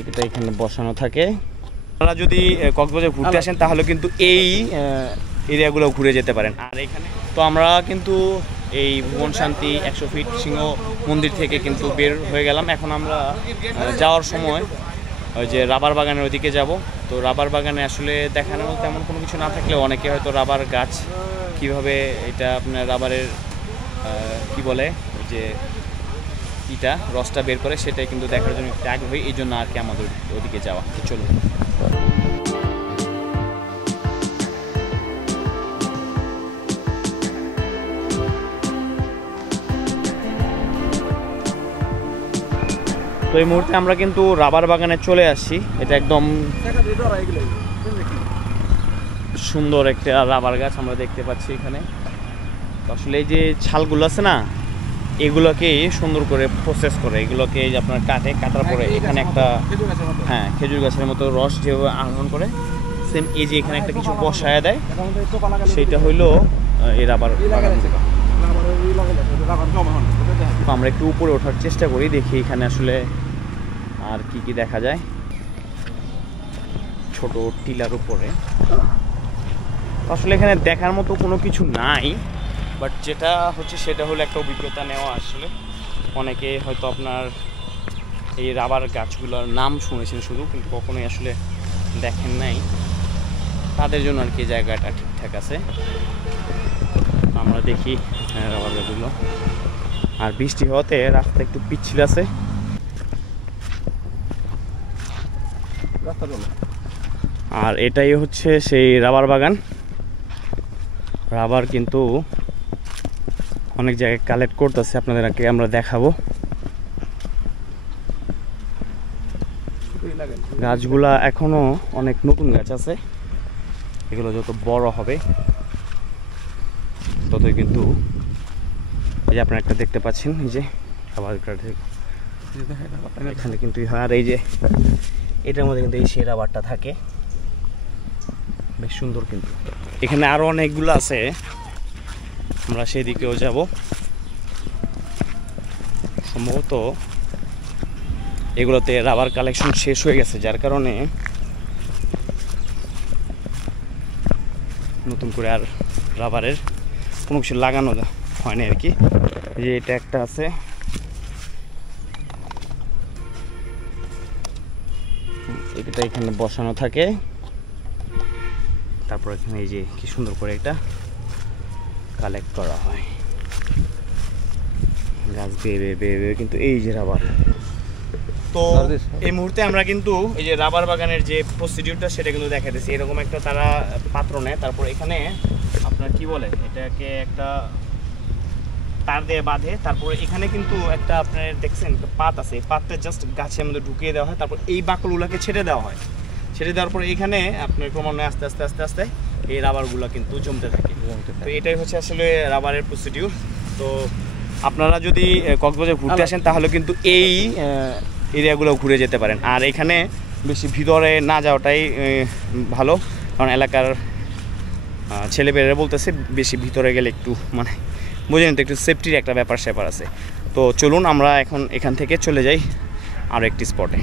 এটা এখানে বসানো থাকে। আপনারা যদি কক্সবাজার ঘুরতে আসেন তাহলে কিন্তু এই এরিয়াগুলো ঘুরে যেতে পারেন। আর এখানে তো আমরা কিন্তু এই ভুবন শান্তি 100 ফিট সিংহ মন্দির থেকে কিন্তু বের হয়ে গেলাম। এখন আমরা যাওয়ার সময় ওই যে রাবার বাগানের ওইদিকে যাব। তো রাবার বাগানে আসলে দেখানোর তেমন কোনো কিছু না থাকলেও অনেকে হয়তো রাবার গাছ কীভাবে এটা আপনার রাবারের কি বলে ওই যে ইটা রসটা বের করে সেটাই কিন্তু দেখার জন্য একটু আগ্রহী, এই জন্য আর কি আমাদের ওদিকে যাওয়া। তো চলুন। তো এই মুহূর্তে আমরা কিন্তু রাবার বাগানে চলে আসছি। এটা একদম সুন্দর একটা রাবার গাছ আমরা দেখতে পাচ্ছি এখানে। আসলে এই যে ছালগুলো আছে না, এগুলোকে সুন্দর করে প্রসেস করে এগুলোকে আপনার কাটার পরে এখানে একটা খেজুর গাছের মতো রস যেভাবে আহরণ করে সেম এই যে এখানে একটা কিছু বসায় দেয়, সেটা হইলো এই রাবার বাগান। আমরা একটু উপরে ওঠার চেষ্টা করি, দেখি এখানে আসলে আর কি কি দেখা যায়। ছোট টিলার উপরে আসলে এখানে দেখার মতো কোনো কিছু নাই, বাট যেটা হচ্ছে সেটা হলো একটা অভিজ্ঞতা নেওয়া। আসলে অনেকে হয়তো আপনার এই রাবার গাছগুলোর নাম শুনেছেন শুধু, কিন্তু কখনোই আসলে দেখেন নাই, তাদের জন্য আর কি জায়গাটা ঠিকঠাক আছে। আমরা দেখি রাবার গাছগুলো। আর বৃষ্টি হওয়াতে রাস্তা একটু পিচ্ছিল আছে। আর এটাই হচ্ছে সেই রাবার বাগান। রাবার কিন্তু অনেক জায়গায় কালেক্ট করতেছে, আপনাদেরকে আমরা দেখাবো। গাছগুলা এখনো অনেক নতুন গাছ আছে, এগুলো যত বড় হবে ততই কিন্তু এই যে আপনারা একটা দেখতে পাচ্ছেন, এই যে রাবার এখানে কিন্তু আর এই যে এটার মধ্যে কিন্তু এই সেই রাবারটা থাকে, বেশ সুন্দর। কিন্তু এখানে আরো অনেকগুলো আছে, আমরা সেদিকেও যাব। সম্ভবত এগুলোতে রাবার কালেকশন শেষ হয়ে গেছে, যার কারণে নতুন করে আর রাবারের কোনো কিছু লাগানো হয়নি আর কি। এই যে এটা একটা আছে, এটা এখানে বসানো থাকে, তারপর এখানে এই যে কি সুন্দর করে এটা কালেক্ট করা হয়। গাছ বেয়ে বেয়ে কিন্তু এই যে রাবার। তো এই মুহূর্তে আমরা কিন্তু এই যে রাবার বাগানের যে প্রসিডিউরটা সেটা কিন্তু দেখাতেছি। এরকম একটা তারা পাত্র নেয়, তারপর এখানে আপনার কি বলে এটাকে একটা তার দিয়ে বাঁধে, তারপরে এখানে কিন্তু একটা আপনার দেখছেন একটা পাত আছে, এই পাতটা জাস্ট গাছের মধ্যে ঢুকিয়ে দেওয়া হয়, তারপর এই বাকলগুলোকে ছেড়ে দেওয়া হয়। ছেড়ে দেওয়ার পরে এখানে আপনার ক্রমান্বয়ে আস্তে আস্তে আস্তে আস্তে এই রাবারগুলো কিন্তু জমতে থাকে। তো এটাই হচ্ছে আসলে রাবারের প্রসিডিউর। তো আপনারা যদি কক্সবাজার ঘুরতে আসেন তাহলে কিন্তু এই এরিয়াগুলো ঘুরে যেতে পারেন। আর এখানে বেশি ভিতরে না যাওয়াটাই ভালো, কারণ এলাকার ছেলেমেয়েরা বলতেছে বেশি ভিতরে গেলে একটু মানে বুঝলেন তো একটু সেফটির একটা ব্যাপার স্যাপার আছে। তো চলুন আমরা এখন এখান থেকে চলে যাই আরও একটি স্পটে।